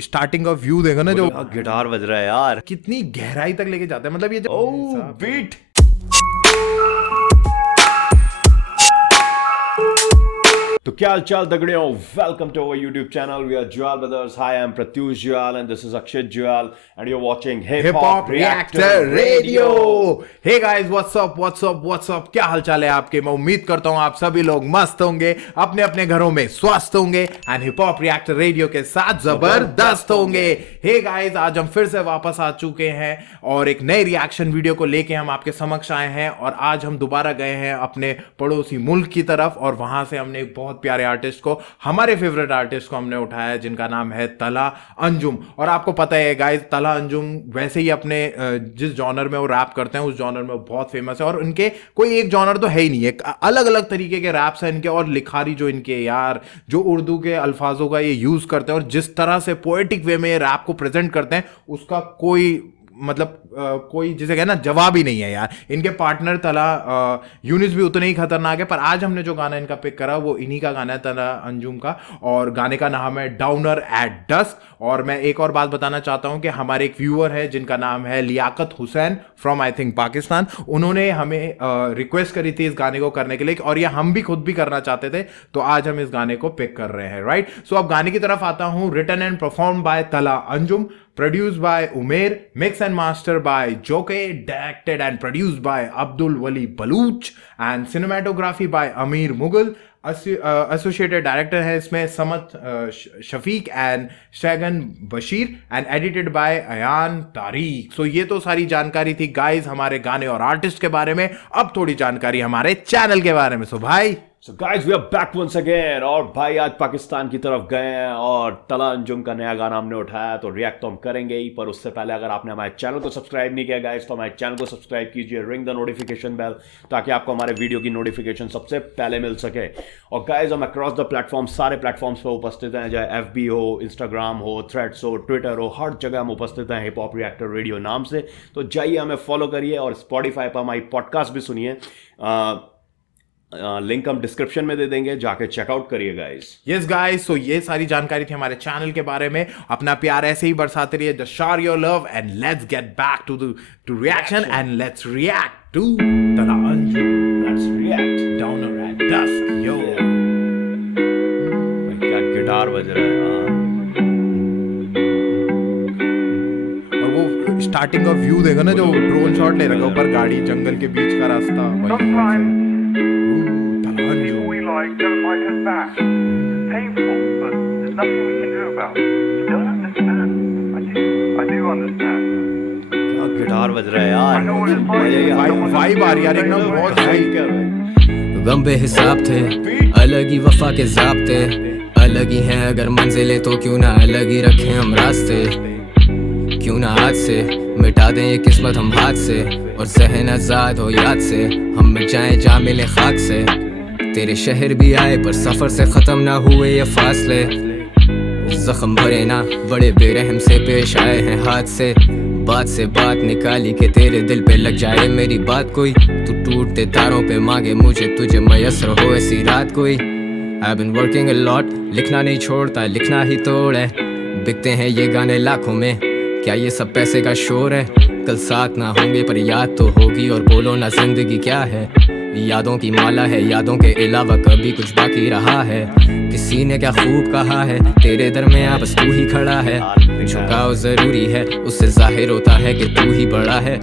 Starting का view देखो ना, जो गिटार बज रहा है यार, कितनी गहराई तक लेके जाता है। मतलब ये बीट। तो क्या हाल चाल दगड़ियों, welcome to our YouTube channel. We are Juyal brothers. Hi, I am Pratyush Juyal and this is Akshay Juyal and you are watching hip hop reactor radio. Hey guys, what's up, क्या हालचाल है आपके। मैं उम्मीद करता हूं आप सभी लोग मस्त होंगे, अपने अपने घरों में स्वस्थ होंगे and hip hop reactor radio के साथ जबरदस्त होंगे। हे गाइस, आज हम फिर से वापस आ चुके हैं और एक नए रिएक्शन वीडियो को लेके हम आपके समक्ष आए हैं। और आज हम दोबारा गए हैं अपने पड़ोसी मुल्क की तरफ और वहां से हमने एक बहुत प्यारे आर्टिस्ट को, हमारे फेवरेट आर्टिस्ट को हमने उठाया, जिनका नाम है तला अंजुम। और आपको पता है गाइस, तला अंजुम वैसे ही अपने जिस जॉनर में वो रैप करते हैं उस जॉनर में वो बहुत फेमस है। और उनके कोई एक जॉनर तो है ही नहीं, एक अलग अलग तरीके के रैप्स हैं इनके। और लिखारी जो इनके यार, जो उर्दू के अल्फाजों का ये यूज करते हैं और जिस तरह से पोएटिक वे में ये रैप को प्रेजेंट करते हैं, उसका कोई मतलब कोई जिसे कहना जवाब ही नहीं है यार। इनके पार्टनर तला यूनिस भी उतने ही खतरनाक है। पर आज हमने जो गाना इनका पिक करा वो इन्हीं का गाना है, तला अंजुम का, और गाने का नाम है डाउनर एट डस्क। और मैं एक और बात बताना चाहता हूं कि हमारे एक व्यूअर है जिनका नाम है Liaquat Hussain from I think Pakistan. उन्होंने हमें रिक्वेस्ट करी थी इस गाने को करने के लिए, और ये हम भी खुद भी करना चाहते थे, तो आज हम इस गाने को पिक कर रहे हैं, राइट। सो अब गाने की तरफ आता हूं। रिटन एंड परफॉर्म बाय तला Anjum, produced by Umair, mix and master by Joke, directed and produced by Abdul Wali Baluch, and cinematography by Amir Mughal. Associated director है इसमें Samat Shafiq and Shagan Bashir, and edited by Ayan Tariq. So ये तो सारी जानकारी थी guys हमारे गाने और आर्टिस्ट के बारे में। अब थोड़ी जानकारी हमारे चैनल के बारे में। सो भाई, So guys, we are back once again। और भाई आज पाकिस्तान की तरफ गए हैं और तला अंजुम का नया गाना हमने उठाया, तो रिएक्ट तो हम करेंगे ही। पर उससे पहले अगर आपने हमारे चैनल को सब्सक्राइब नहीं किया गाइस, तो हमारे चैनल को सब्सक्राइब कीजिए, रिंग द नोटिफिकेशन बेल, ताकि आपको हमारे वीडियो की नोटिफिकेशन सबसे पहले मिल सके। और गाइस, हम अक्रॉस द प्लेटफॉर्म, सारे प्लेटफॉर्म्स पर उपस्थित हैं, चाहे FB हो, इंस्टाग्राम हो, थ्रेड्स हो, ट्विटर हो, हर जगह हम उपस्थित हैं हिप हॉप रिएक्टर रेडियो नाम से। तो जाइए हमें फॉलो करिए और स्पॉटिफाई पर हमारी पॉडकास्ट भी सुनिए। लिंक हम डिस्क्रिप्शन में दे देंगे, जाके चेकआउट करिए गाइस। यस गाइस, सो ये सारी जानकारी थी हमारे चैनल के बारे में। अपना प्यार ऐसे ही बरसाते रहिए, just shower your love and let's get back to reaction and let's react to Talha Anjum. Let's react downer at dusk. Yo क्या गिटार बज रहा है यार। और वो स्टार्टिंग का व्यू देखो ना, जो ड्रोन शॉट ले रखा है ऊपर, गाड़ी, जंगल के बीच का रास्ता। We like don't like us back. It's painful, but there's nothing we can do about it. You don't understand. I do understand. क्या गिटार बज रहा है यार। I know what it's like. Vibe आ रही है यार एकदम, बहुत सही। गम बेहिसाब थे, अलग ही वफा के ज़ाब्ते, अलग ही हैं अगर मंजिलें, तो क्यों ना अलग ही रखें हम रास्ते। क्यों ना हाथ से मिटा दें ये किस्मत हम हाथ से, और जहन आज़ाद हो याद से, हम मिट जाएं जा मिले खाक से। तेरे शहर भी आए पर सफ़र से ख़त्म ना हुए ये फासले, ज़ख्म भरे ना बड़े बेरहम से पेश आए हैं हाथ से बात निकाली कि तेरे दिल पे लग जाए मेरी बात कोई। तू टूटते तारों पे मांगे मुझे, तुझे मयसर हो ऐसी रात कोई। I've been working a lot, लिखना नहीं छोड़ता, लिखना ही तोड़ है। बिकते हैं ये गाने लाखों में, क्या ये सब पैसे का शोर है। कल साथ ना होंगे पर याद तो होगी, और बोलो ना जिंदगी क्या है। यादों की माला है, यादों के अलावा कभी कुछ बाकी रहा है। किसी ने क्या खूब कहा है, तेरे दरमियां बस तू ही खड़ा है। झुकाव जरूरी है, उससे जाहिर होता है कि तू ही बड़ा है।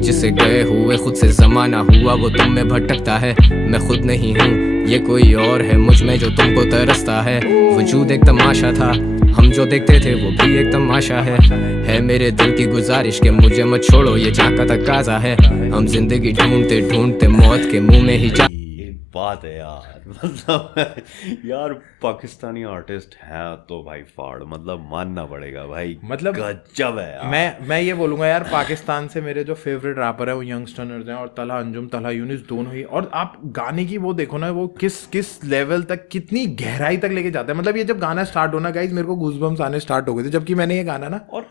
जिसे गए हुए खुद से जमाना हुआ, वो तुम में भटकता है। मैं खुद नहीं हूँ, ये कोई और है मुझ में जो तुमको तरसता है। वजूद एक तमाशा था, हम जो देखते थे वो भी एक तमाशा है मेरे दिल की गुजारिश के मुझे मत छोड़ो, ये झांका तकाजा है। हम जिंदगी ढूंढते ढूंढते मौत के मुंह में ही जा। बात है यार, मतलब यार पाकिस्तानी आर्टिस्ट है तो भाई फाड़, मतलब मानना पड़ेगा भाई, मतलब गजब है यार। मैं ये बोलूंगा यार, पाकिस्तान से मेरे जो फेवरेट रैपर है वो यंगस्टर्स हैं, और तला अंजुम, तला यूनिस दोनों ही। और आप गाने की वो देखो ना, वो किस लेवल तक, कितनी गहराई तक लेके जाता है। मतलब ये जब गाना स्टार्ट होना गाइस, मेरे को गूज़बम्स आने स्टार्ट हो गए थे जबकि मैंने ये गाना ना, और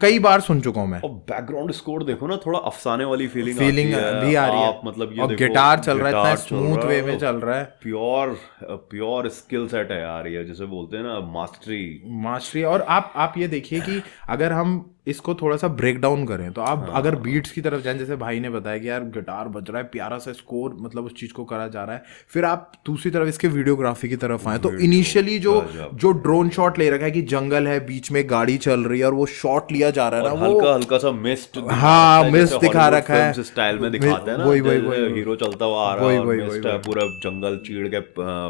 कई बार सुन चुका हूँ मैं। और बैकग्राउंड स्कोर देखो ना, थोड़ा अफसाने वाली फीलिंग फीलिंग भी आ रही है, आप मतलब ये और देखो, गिटार चल रहा है, इतना गिटार चल स्मूथ रहा वे है, में चल रहा है। प्योर स्किल सेट है यार, ये जैसे बोलते हैं ना मास्टरी। मास्टरी। और आप ये देखिए कि अगर हम इसको थोड़ा सा ब्रेक डाउन करें तो आप अगर बीट्स की तरफ जाएं, जैसे भाई ने बताया कि यार गिटार बज रहा है, प्यारा सा स्कोर, मतलब उस चीज को करा जा रहा है, फिर आप दूसरी तरफ इसके वीडियोग्राफी की तरफ आए तो इनिशियली जो ड्रोन शॉट ले रखा है कि जंगल है, बीच में गाड़ी चल रही है और वो शॉट लिया जा रहा है ना, वो हल्का हल्का सा मिस्ट, हाँ मिस्ट दिखा रखा है, स्टाइल में दिखाते हैं ना, वही हीरो चलता हुआ आ रहा है और मिस्ट है, पूरा जंगल चीड़ के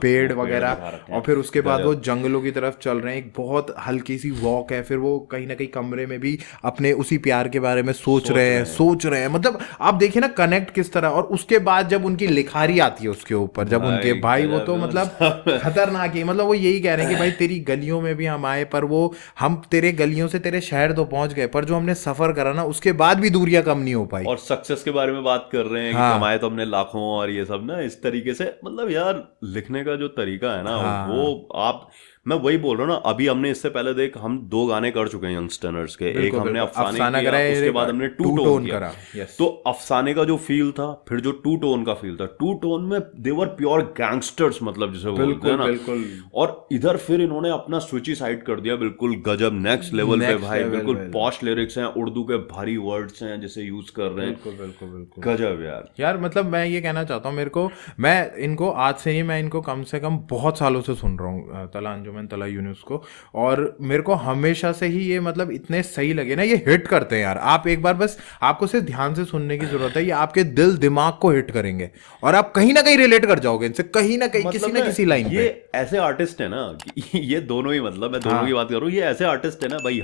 पेड़ वगैरह, और फिर उसके बाद वो जंगलों की तरफ चल रहे हैं, एक बहुत हल्की सी वॉक है, फिर वो कहीं ना कहीं कमरे में भी अपने उसी प्यार के बारे में सोच रहे हैं, मतलब आप देखिए ना कनेक्ट किस तरह। और उसके बाद जब उनकी लिखारी आती है उसके ऊपर, जब उनके भाई, वो तो मतलब खतरनाक ही, मतलब वो यही कह रहे हैं कि भाई तेरी गलियों में भी हम आए, पर वो हम तेरे गलियों से तेरे शहर तो पहुंच गए, पर जो हमने सफर करा ना उसके बाद भी दूरियां कम नहीं हो पाई। और सक्सेस के बारे में बात कर रहे हैं कि कमाए तो हमने लाखों और ये सब ना, इस तरीके से, मतलब यार लिखने का जो तरीका है ना, वो आप, मैं वही बोल रहा हूँ ना, अभी हमने इससे पहले देख, हम 2 गाने कर चुके हैं यंगस्टर्स के, एक हमने अफसाने किया, उसके बाद हमने टू टोन किया। तो अफसाने का जो फील था, फिर जो टू टोन का फील था, टू टोन में देवर प्योर गैंगस्टर्स, मतलब जिसे बोलते हैं ना, और इधर फिर इन्होंने अपना स्विची साइड कर दिया, बिल्कुल गजब, नेक्स्ट लेवल पे भाई, बिल्कुल पॉश लिरिक्स हैं, उर्दू के भारी वर्ड्स हैं जिसे यूज कर रहे हैं, बिल्कुल गजब यार। मतलब मैं ये कहना चाहता हूँ, मैं इनको आज से ही, मैं इनको कम से कम बहुत सालों से सुन रहा हूँ, तला अंजुमन तला यूनुस को, और मेरे को हमेशा से ही ये मतलब इतने सही लगे ना, ये हिट करते हैं यार। आप एक बार बस, आपको सिर्फ ध्यान से सुनने की जरूरत है, ये आपके दिल दिमाग को हिट करेंगे और आप कहीं ना कहीं रिलेट कर जाओगे इनसे, कहीं ना कहीं, मतलब किसी ना किसी लाइन ये पे। ऐसे आर्टिस्ट है ना कि ये दोनों ही, मतलब मैं दोनों की बात कर रहा हूँ, ये ऐसे आर्टिस्ट है ना भाई,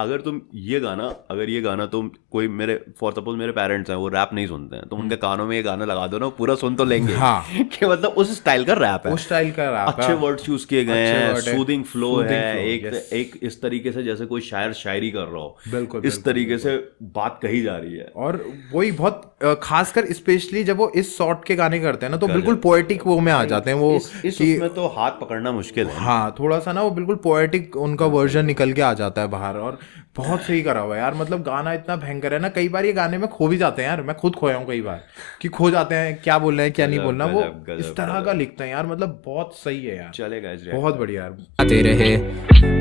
अगर तुम ये गाना तुम कोई, मेरे फॉर सपोज मेरे पेरेंट्स हैं, वो रैप नहीं सुनते हैं, तो उनके कानों में ये गाना लगा दो ना, पूरा सुन तो लेंगे कि मतलब उस स्टाइल का रैप है, उस स्टाइल का रैप, अच्छे वर्ड्स यूज किए गए हैं, सूदिंग फ्लो है, एक इस तरीके से जैसे कोई शायर शायरी कर रहा हो, बिल्कुल इस तरीके से बात कही जा रही है। और वही बहुत खासकर स्पेशली जब वो इस सॉर्ट के गाने करते हैं ना, तो बिल्कुल पोएटिक वो में आ जाते हैं वो, उसमें तो हाथ पकड़ना मुश्किल है। हाँ थोड़ा सा ना वो बिल्कुल पोएटिक उनका वर्जन निकल के आ जाता है बाहर, और बहुत सही करा हुआ है यार। मतलब गाना इतना भयंकर है ना, कई बार ये गाने में खो भी जाते हैं यार, मैं खुद खोया हूँ कई बार कि खो जाते हैं, क्या बोल रहे हैं क्या नहीं बोलना, वो इस तरह का लिखते हैं यार, मतलब बहुत सही है यार, चलेगा, बहुत बढ़िया यार। आते रहे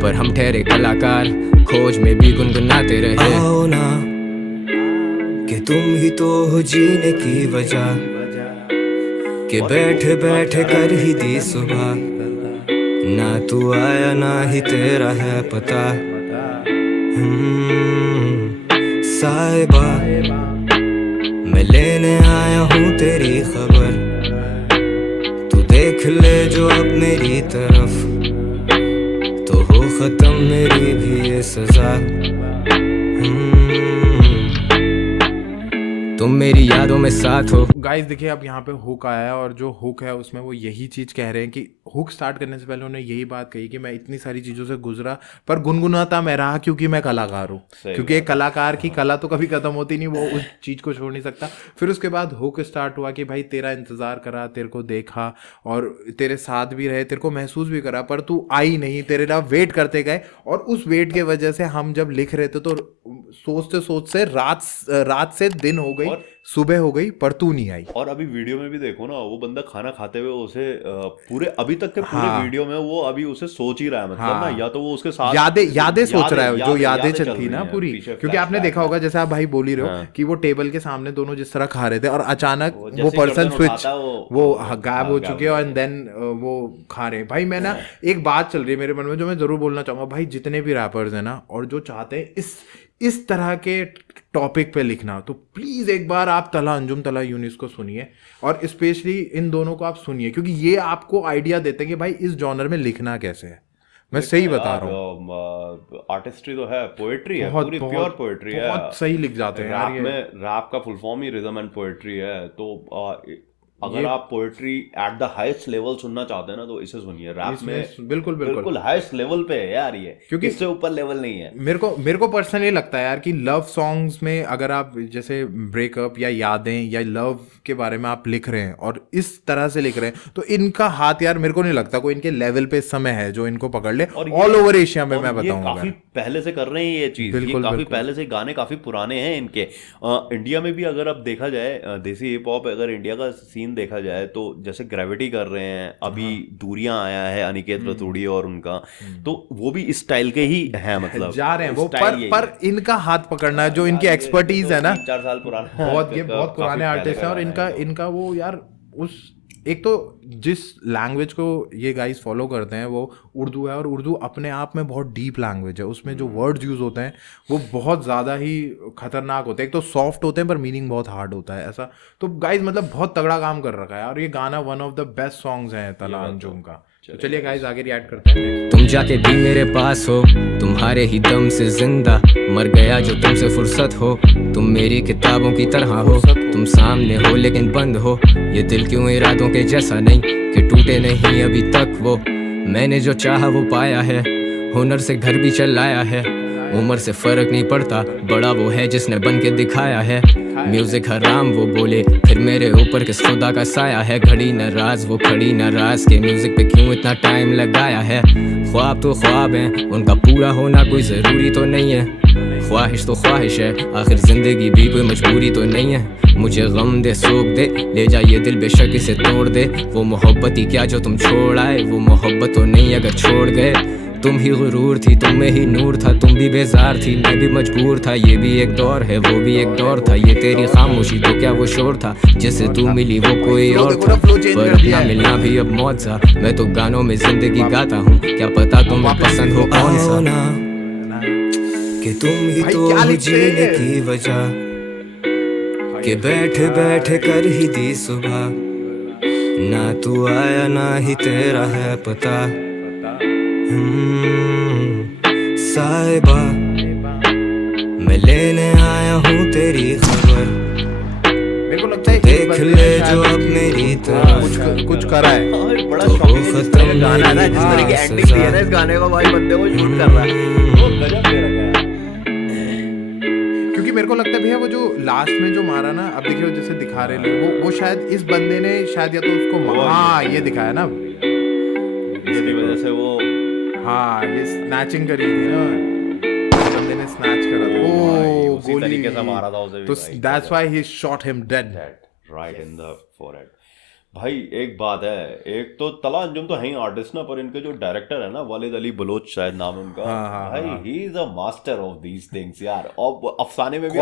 पर हम ठहरे कलाकार, खोज में भी गुनगुनाते रहे। आओ ना कि तुम ही तो हो जीने की वजह, कि बैठे बैठे कर ही दी सुबह, ना तू आया ना ही तेरा है पता। साहिबा मैं लेने आया हूँ तेरी खबर, तू देख ले जो अब मेरी तरफ, तो हो खत्म मेरी भी ये सजा। तुम मेरी यादों में साथ हो। गाइस देखिए अब यहाँ पे हुक आया है, और जो हुक है उसमें वो यही चीज़ कह रहे हैं कि हुक स्टार्ट करने से पहले उन्होंने यही बात कही कि मैं इतनी सारी चीज़ों से गुजरा पर गुनगुनाता मैं रहा क्योंकि मैं कलाकार हूँ, क्योंकि एक कलाकार की कला तो कभी खत्म होती नहीं, वो उस चीज़ को छोड़ नहीं सकता। फिर उसके बाद हुक स्टार्ट हुआ कि भाई तेरा इंतज़ार करा, तेरे को देखा और तेरे साथ भी रहे, तेरे को महसूस भी करा, पर तू आई नहीं, तेरे लिए वेट करते गए, और उस वेट के वजह से हम जब लिख रहे थे तो सोचते सोचते रात से दिन हो गई, सुबह हो गई, पर तू नहीं आई। और अभी वीडियो में भी देखो ना, वो बंदा खाना खाते हुए उसे पूरे अभी तक के पूरे वीडियो में वो अभी उसे सोच ही रहा है, मतलब ना, या तो वो उसके साथ यादें सोच रहा है, जो यादें चलती ना पूरी, क्योंकि आपने देखा होगा जैसे आप भाई बोल ही रहे हो कि वो टेबल के सामने दोनों जिस तरह खा रहे थे और अचानक वो पर्सन स्विच वो गायब हो चुके हैं, एंड देन वो खा रहे हैं। भाई मैं ना एक बात चल रही है मेरे मन में जो मैं जरूर बोलना चाहूंगा, भाई जितने भी रैपर्स हैं ना और जो चाहते हैं इस तरह के टॉपिक पे लिखना, तो प्लीज एक बार आप तला अंजुम तला यूनुस को सुनिए, और स्पेशली इन दोनों को आप सुनिए, क्योंकि ये आपको आइडिया देते हैं कि भाई इस जॉनर में लिखना कैसे है। मैं सही बता रहा हूँ, आर्टिस्ट्री तो है, पोएट्री है, पूरी बहुत प्योर पोएट्री है, बहुत सही लिख जाते हैं यार। रैप का full form he rhythm and poetry है। तो अगर आप poetry at the highest level सुनना चाहते हैं ना तो इसे सुनिए। रैप में बिल्कुल बिल्कुल हाईएस्ट लेवल पे है यार ये, क्योंकि इससे ऊपर लेवल नहीं है। मेरे को पर्सनली लगता है यार कि लव सॉन्ग्स में अगर आप जैसे ब्रेकअप या यादें या लव के बारे में आप लिख रहे हैं और इस तरह से लिख रहे हैं तो इनका हाथ यार मेरे को नहीं लगता कोई इनके लेवल पे इस समय है जो इनको पकड़ ले। ऑल ओवर एशिया में मैं बताऊंगा काफी पहले से कर रहे हैं ये चीज, ये काफी पहले से, गाने काफी पुराने हैं इनके। इंडिया में भी अगर अब देखा जाए देसी हिप हॉप, अगर इंडिया का सीन देखा जाए तो जैसे ग्रेविटी कर रहे हैं अभी, दूरियां आया है अनिकेत रतूड़ी और उनका, तो वो भी इस स्टाइल के ही है, मतलब जा रहे हैं वो। पर इनका हाथ पकड़ना जो इनकी एक्सपर्टीज है ना, 4 साल पुराना, बहुत पुराने आर्टिस्ट हैं। और इनका वो यार उस एक तो जिस लैंग्वेज को ये गाइस फॉलो करते हैं वो उर्दू है, और उर्दू अपने आप में बहुत डीप लैंग्वेज है। उसमें जो वर्ड्स यूज होते हैं वो बहुत ज़्यादा ही खतरनाक होते हैं। एक तो सॉफ्ट होते हैं पर मीनिंग बहुत हार्ड होता है ऐसा। तो गाइस मतलब बहुत तगड़ा काम कर रखा है और ये गाना one of the best songs है तला अंजुम का। तो चलिए गाइस आगे रिएक्ट करते हैं। तुम जाके भी मेरे पास हो, तुम्हारे ही दम से जिंदा मर गया जो तुमसे फुर्सत हो। तुम मेरी किताबों की तरह हो, तुम सामने हो लेकिन बंद हो। ये दिल क्यों इरादों के जैसा नहीं कि टूटे नहीं अभी तक वो। मैंने जो चाहा वो पाया है, हुनर से घर भी चलाया है। उम्र से फर्क नहीं पड़ता, बड़ा वो है जिसने बन के दिखाया है। म्यूजिक हराम वो बोले, फिर मेरे ऊपर किस खुदा का साया है। घड़ी नाराज वो खड़ी नाराज के, म्यूजिक पे क्यों इतना टाइम लगाया है। ख्वाब तो ख्वाब हैं, उनका पूरा होना कोई ज़रूरी तो नहीं है। ख्वाहिश तो ख्वाहिश है, आखिर जिंदगी भी कोई मजबूरी तो नहीं है। मुझे गम दे सोख दे, ले जा ये दिल बेशक इसे तोड़ दे। वो मोहब्बत ही क्या जो तुम छोड़ आए, वो मोहब्बत तो नहीं अगर छोड़ गए। तुम ही गुरूर थी, तुम में ही नूर था, तुम भी बेजार थी, मैं भी मजबूर था। ये भी एक दौर है, वो भी एक दौर था। ये तेरी खामोशी तो क्या वो शोर था, जिससे तू मिली वो कोई और था। पर अपना मिलना भी अब मौत सा। मैं तो गानों में जिंदगी गाता हूँ, क्या पता तुम्हें पसंद हो कौन सा। कि तुम ही तो हो जीने की वजह, कि बैठे बैठे कर ही दी सुबह। ना तू आया ना ही तेरा है पता। साहिबा मैं लेने आया हूँ तेरी खबर। मेरे को लगता है देख ले जो अब मेरी तरफ कुछ करा है। बड़ा तो शॉकिंग खत्म गाना है ना, जिस तरह की एक्टिंग दी है ना इस गाने को, भाई बंदे को शूट कर रहा है, वो गजब दे रखा है। क्योंकि मेरे को लगता है भैया वो जो लास्ट में जो मारा ना, अब देखिए जैसे दिखा रहे लोग, वो शायद इस बंदे ने शायद या तो उसको हाँ ये दिखाया ना, इसकी वजह से वो ये स्नैचिंग करी थी ना, बंदे ने स्नैच करा था, ओ उसी तरीके से मारा था उसे भी। तो that's why he shot him dead right in the forehead. भाई एक बात है, एक तो तला अंजुम तो है ही आर्टिस्ट ना, पर इनके जो डायरेक्टर है ना, वालिद अली बलोच शायद नाम है उनका, भाई he is a master of these things यार। और अफसाने में भी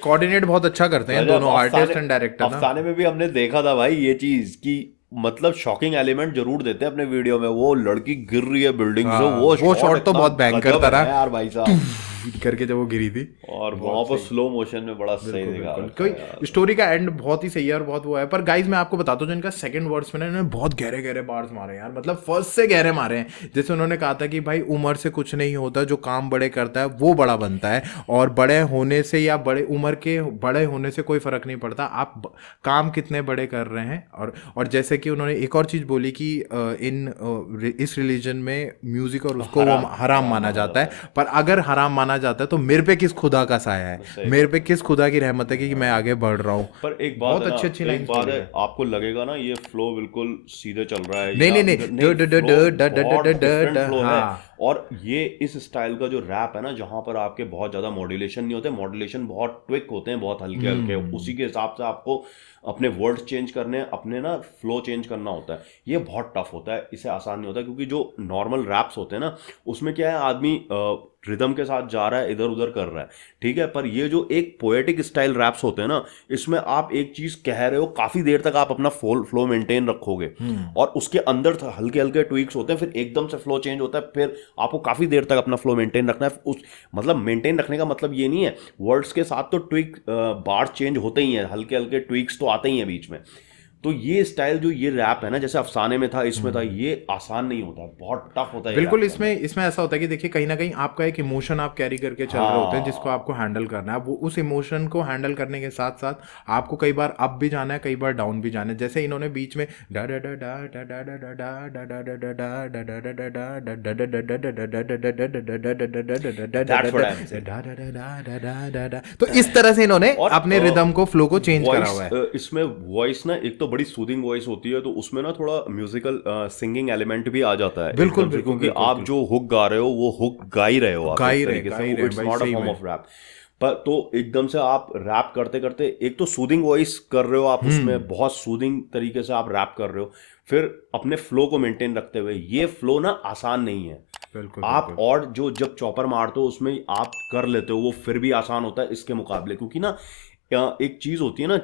कोऑर्डिनेट बहुत अच्छा करते हैं दोनों आर्टिस्ट एंड डायरेक्टर। अफसाने में भी हमने देखा था भाई ये चीज की, मतलब शॉकिंग एलिमेंट जरूर देते हैं अपने वीडियो में। वो लड़की गिर रही है बिल्डिंग से, वो शॉट तो बहुत भयंकर था यार भाई साहब करके जब वो गिरी थी, और वहां पर स्लो मोशन में बड़ा सही दिखा। कोई स्टोरी का एंड बहुत ही सही है और बहुत वो है। पर गाइज मैं आपको बताता हूँ जो इनका सेकंड वर्ड्स में ना, इन्होंने बहुत गहरे गहरे बार्स मारे यार, मतलब फर्स्ट से गहरे मारे हैं। जैसे उन्होंने कहा था कि भाई उम्र से कुछ नहीं होता, जो काम बड़े करता है वो बड़ा बनता है, और बड़े होने से या बड़े उम्र के बड़े होने से कोई फर्क नहीं पड़ता, आप काम कितने बड़े कर रहे हैं। और जैसे कि उन्होंने एक और चीज बोली कि इस रिलीजन में म्यूजिक और उसको वो हराम माना जाता है, पर अगर हराम माना जाता है तो मेरे पे किस खुदा का साया है, मेरे पे किस खुदा की रहमत है कि मैं आगे बढ़ रहा हूँ। पर एक बात बहुत अच्छी एक बात है, आपको लगेगा ना ये फ्लो बिल्कुल सीधे चल रहा है, नहीं, और ये इस स्टाइल का जो रैप है ना, जहां पर आपके बहुत ज्यादा मॉड्यूलेशन नहीं होते, मॉड्यूलेशन बहुत ट्विक होते हैं, बहुत हल्के हल्के, उसी के हिसाब से आपको अपने वर्ड्स चेंज करने, अपने ना फ्लो चेंज करना होता है। ये बहुत टफ होता है, इसे आसान नहीं होता, क्योंकि जो नॉर्मल रैप्स होते हैं ना, उसमें क्या है, आदमी रिदम के साथ जा रहा है, इधर उधर कर रहा है, ठीक है। पर ये जो एक पोएटिक स्टाइल रैप्स होते हैं ना, इसमें आप एक चीज कह रहे हो, काफी देर तक आप अपना फ्लो मेंटेन रखोगे, और उसके अंदर हल्के हल्के ट्वीक्स होते हैं, फिर एकदम से फ्लो चेंज होता है, फिर आपको काफी देर तक अपना फ्लो मेंटेन रखना है। मतलब मेंटेन रखने का मतलब ये नहीं है, वर्ड्स के साथ तो ट्वीक बार चेंज होते ही हैं, हल्के हल्के ट्वीक्स तो आते ही हैं बीच में, तो ये स्टाइल जो ये रैप है ना, जैसे अफसाने में था, इसमें था, ये आसान नहीं होता है, बहुत टफ होता है ये बिल्कुल। rap इसमें ऐसा होता है कि देखिए कहीं ना कहीं आपका एक इमोशन आप कैरी करके चल रहे होते हैं जिसको आपको हैंडल करना है। वो उस इमोशन को हैंडल करने के साथ साथ आपको कई बार अप भी जाना है, कई बार डाउन भी जाना है। जैसे इन्होंने बीच में तो इस तरह से इन्होंने और, अपने रिदम को, फ्लो को चेंज करा हुआ है। इसमें वॉइस ना एक तो बड़ी सूदिंग वॉइस होती है, तो उसमें ना थोड़ा म्यूजिकल सिंगिंग एलिमेंट भी आ जाता है बिल्कुल, एकदम से, बिल्कुल, क्योंकि बिल्कुल, आप जो हुक गा रहे हो वो हुक गा ही रहे हो आप गा ही एक रहे, तरीके गा से, ही रहे इट्स भाई, नॉट अ सही फॉर्म में। Of rap. पर तो एकदम से आप रैप करते करते एक तो सूदिंग वॉइस कर रहे हो आप, उसमें बहुत सूदिंग तरीके से आप रैप कर रहे हो, फिर अपने फ्लो को मेंटेन रखते हुए। ये फ्लो ना आसान नहीं है बिल्कुल, आप, बिल्कुल। और जो जब चॉपर मारते हो उसमें आप कर लेते हो, वो फिर भी आसान होता है इसके मुकाबले, क्योंकि ना एक चीज होती है ना,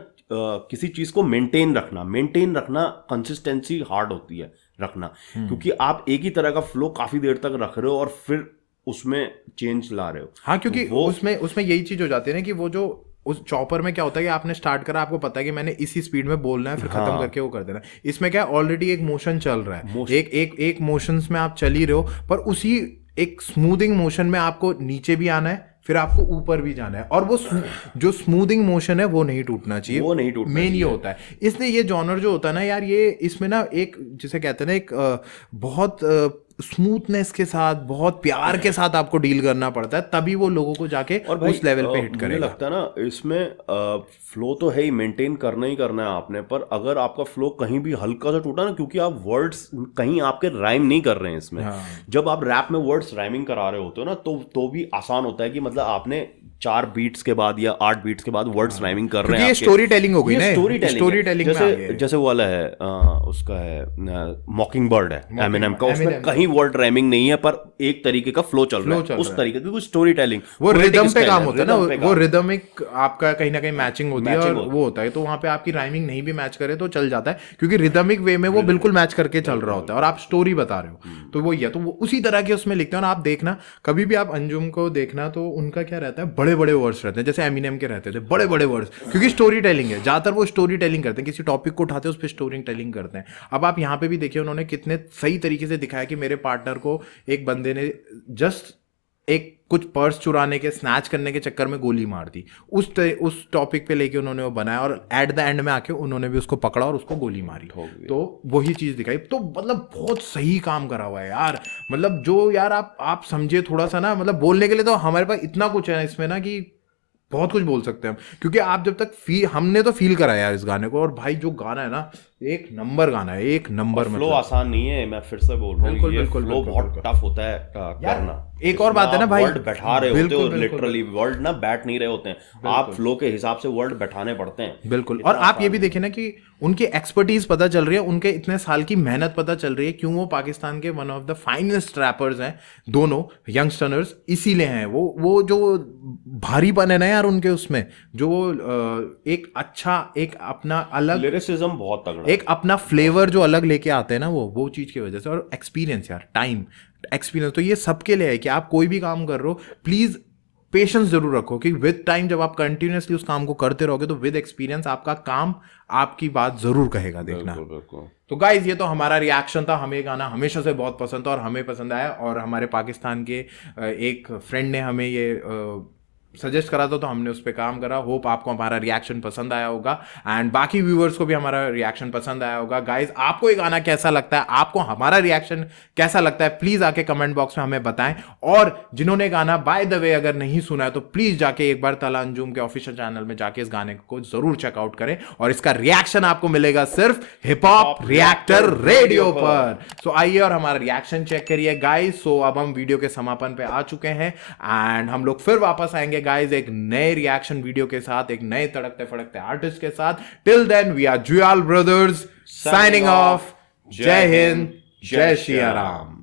किसी चीज को मेंटेन रखना कंसिस्टेंसी हार्ड होती है रखना, क्योंकि आप एक ही तरह का फ्लो काफी देर तक रख रहे हो और फिर उसमें चेंज ला रहे हो। हाँ, क्योंकि वो उसमें यही चीज हो जाती है ना कि वो जो उस चॉपर में क्या होता है कि आपने स्टार्ट करा, आपको पता है कि मैंने इसी स्पीड में बोलना है, फिर खत्म करके वो कर देना। इसमें क्या है, ऑलरेडी एक मोशन चल रहा है, एक मोशंस में आप चल ही रहे हो, पर उसी एक स्मूथिंग मोशन में आपको नीचे भी आना है, फिर आपको ऊपर भी जाना है, और वो जो स्मूथिंग मोशन है वो नहीं टूटना चाहिए, वो नहीं टूटना मेन ये चाहिए। होता है। इसलिए ये जॉनर जो होता है ना यार, ये इसमें ना एक जिसे कहते हैं ना, एक बहुत स्मूथनेस के साथ, बहुत प्यार के साथ आपको डील करना पड़ता है, तभी वो लोगों को जाके और भाई उस लेवल पे हिट मुझे करेगा। लगता है ना इसमें फ्लो तो है ही, मेंटेन करना ही करना है आपने, पर अगर आपका फ्लो कहीं भी हल्का सा टूटा ना, क्योंकि आप वर्ड्स कहीं आपके राइम नहीं कर रहे हैं इसमें, हाँ। जब आप रैप में वर्ड्स राइमिंग करा रहे होते हो ना, तो भी आसान होता है कि मतलब आपने 4 बीट्स के बाद या 8 बीट्स के बाद वर्ड्स राइमिंग कर रहे हैं। क्योंकि ये स्टोरी टेलिंग हो गई ना, स्टोरी टेलिंग में आ गया है। जैसे वो वाला है उसका है मॉकिंग बर्ड है एमिनेम का, उसमें कहीं वर्ड राइमिंग नहीं है, पर एक तरीके का फ्लो चल रहा है, उस तरीके की स्टोरी टेलिंग, वो रिदम पे काम होता है ना, वो रिदमिक आपका कहीं ना कहीं मैचिंग होती है, और वो होता है, तो वहां पे आपकी राइमिंग नहीं भी मैच करे तो चल जाता है, क्योंकि रिदमिक वे में वो बिल्कुल मैच करके चल रहा होता है, और आप स्टोरी बता रहे हो, तो वो ही है। तो वो उसी तरह के उसमें लिखते हैं। और आप देखना, कभी भी आप अंजुम को देखना, तो उनका क्या रहता है, बड़े बड़े वर्ड्स रहते हैं, जैसे एमिनेम के रहते थे बड़े बड़े वर्ड्स, क्योंकि स्टोरी टेलिंग है, ज्यादातर वो स्टोरी टेलिंग करते हैं, किसी टॉपिक को उठाते हैं उस पर स्टोरी टेलिंग करते हैं। अब आप यहाँ पे भी देखिए, उन्होंने कितने सही तरीके से दिखाया कि मेरे पार्टनर को एक बंदे ने जस्ट एक कुछ पर्स चुराने के, स्नैच करने के चक्कर में गोली मार दी, उस टॉपिक पे लेके उन्होंने वो बनाया, और एट द एंड में आके उन्होंने भी उसको पकड़ा और उसको गोली मारी, तो वही चीज दिखाई। तो मतलब बहुत सही काम करा हुआ है यार, मतलब जो यार आप समझे थोड़ा सा ना, मतलब बोलने के लिए तो हमारे पास इतना कुछ है इसमें ना कि बहुत कुछ बोल सकते हैं हम, क्योंकि आप जब तक हमने तो फील करा यार इस गाने को, और भाई जो गाना है ना, एक नंबर गाना है, एक नंबर। फ्लो आसान नहीं है, मैं फिर से बोल रहा हूँ, ये फ्लो बहुत टफ होता है करना। एक और बात है ना भाई, वर्ड बैठा रहे होते हो, लिटरली वर्ड ना बैठ नहीं रहे होते हैं, आप फ्लो के हिसाब से वर्ड बैठाने पड़ते हैं। बिल्कुल। और आप ये भी देखिए ना कि उनकी एक्सपर्टीज पता चल रही है, उनके इतने साल की मेहनत पता चल रही है, क्यों वो पाकिस्तान के one of the finest rappers हैं, दोनों यंगस्टर्स इसीलिए हैं। वो जो भारीपन है ना यार उनके उसमें, जो एक अच्छा, एक अपना अलग लिरिसिज्म बहुत तगड़ा, एक अपना फ्लेवर जो अलग लेके आते हैं ना, वो चीज की वजह से, और एक्सपीरियंस यार, टाइम एक्सपीरियंस, तो ये सबके लिए है कि आप कोई भी काम कर रहे हो, प्लीज पेशेंस जरूर रखो, कि विद टाइम जब आप कंटिन्यूअसली उस काम को करते रहोगे, तो विद एक्सपीरियंस आपका काम आपकी बात जरूर कहेगा, देखना। तो गाइज, ये तो हमारा रिएक्शन था, हमें गाना हमेशा से बहुत पसंद था और हमें पसंद आया, और हमारे पाकिस्तान के एक फ्रेंड ने हमें ये सजेस्ट करा था, तो हमने उस पर काम करा। होप आपको हमारा रिएक्शन पसंद आया होगा, एंड बाकी व्यूअर्स को भी हमारा रिएक्शन पसंद आया होगा। गाइज, आपको ये गाना कैसा लगता है, आपको हमारा रिएक्शन कैसा लगता है, प्लीज आके कमेंट बॉक्स में हमें बताएं। और जिन्होंने गाना बाय द वे अगर नहीं सुना है, तो प्लीज जाके एक बार तला अंजुम के ऑफिशियल चैनल में जाके इस गाने को जरूर चेकआउट करें, और इसका रिएक्शन आपको मिलेगा सिर्फ हिप हॉप रिएक्टर रेडियो पर। सो आइए और हमारा रिएक्शन चेक करिए गाइज। सो अब हम वीडियो के समापन पे आ चुके हैं, एंड हम लोग फिर वापस आएंगे गाइज एक नए रिएक्शन वीडियो के साथ, एक नए तड़कते फड़कते आर्टिस्ट के साथ। Till then we are Juyal brothers signing off. जय हिंद, जय श्री राम।